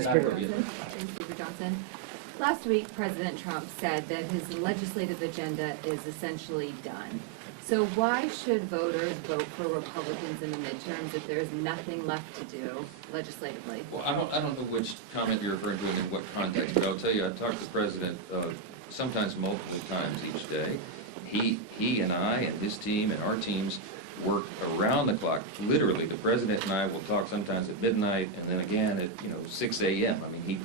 Speaker Johnson. Last week, President Trump said that his legislative agenda is essentially done. So why should voters vote for Republicans in the midterms if there's nothing left to do legislatively? Well, I don't know which comment you're referring to and in what context, but I'll tell you, I talked to the president sometimes multiple times each day. He and I and his team and our teams work around the clock. Literally, the president and I will talk sometimes at midnight and then again at 6 a.m. I mean,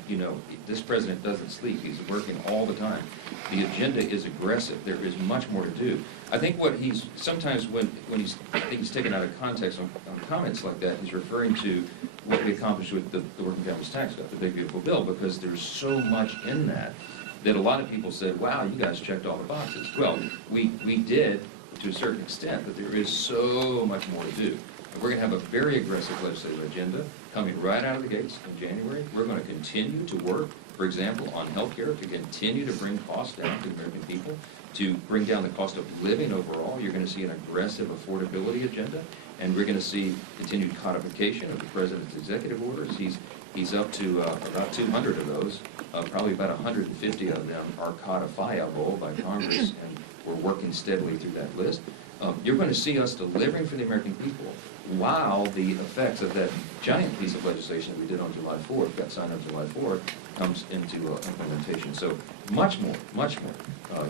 this president doesn't sleep. He's working all the time. The agenda is aggressive. There is much more to do. I think what he's sometimes when he's taken out of context on comments like that, he's referring to what we accomplished with the working families tax cut, the big beautiful bill, because there's so much in that a lot of people said, wow, you guys checked all the boxes. Well, we did to a certain extent, but there is so much more to do. And we're going to have a very aggressive legislative agenda coming right out of the gates in January. We're going to continue to work, for example, on health care, to continue to bring costs down to the American people, to bring down the cost of living overall. You're going to see an aggressive affordability agenda, and we're going to see continued codification of the president's executive orders. He's up to about 200 of those. Probably about 150 of them are codifiable by Congress, and we're working steadily through that list. You're going to see us delivering for the American people while the effects of that giant piece of legislation we did on July 4th, got signed on July 4th, comes into implementation. So much more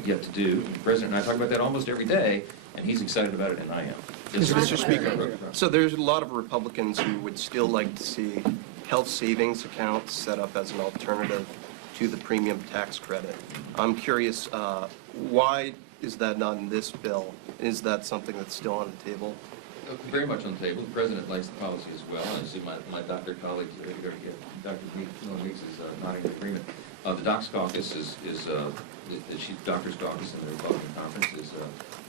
yet to do. And the President and I talk about that almost every day, and he's excited about it, and I am. Mr. Speaker, so there's a lot of Republicans who would still like to see health savings accounts set up as an alternative to the premium tax credit. I'm curious, why is that not in this bill? Is that something that's still on the table? Very much on the table. The President likes the policy as well. And I see my doctor colleagues, Dr. Miller Meeks is nodding in agreement. The Docs Caucus the Chief Doctor's Caucus in the Republican Conference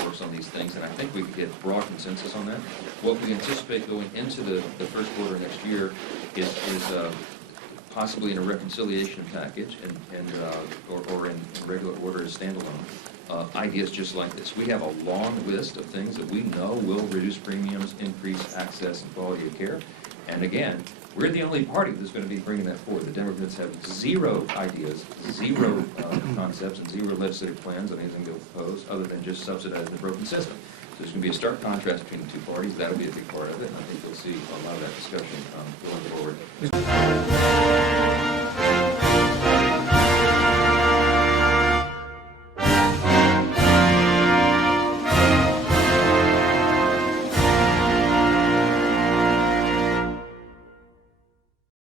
works on these things, and I think we could get broad consensus on that. What we anticipate going into the first quarter next year is possibly in a reconciliation package or in regular order as standalone. Ideas just like this. We have a long list of things that we know will reduce premiums, increase access and quality of care. And again, we're the only party that's going to be bringing that forward. The Democrats have zero ideas, zero concepts, and zero legislative plans on anything they'll propose other than just subsidizing the broken system. So there's going to be a stark contrast between the two parties. That'll be a big part of it, and I think you'll see a lot of that discussion going forward.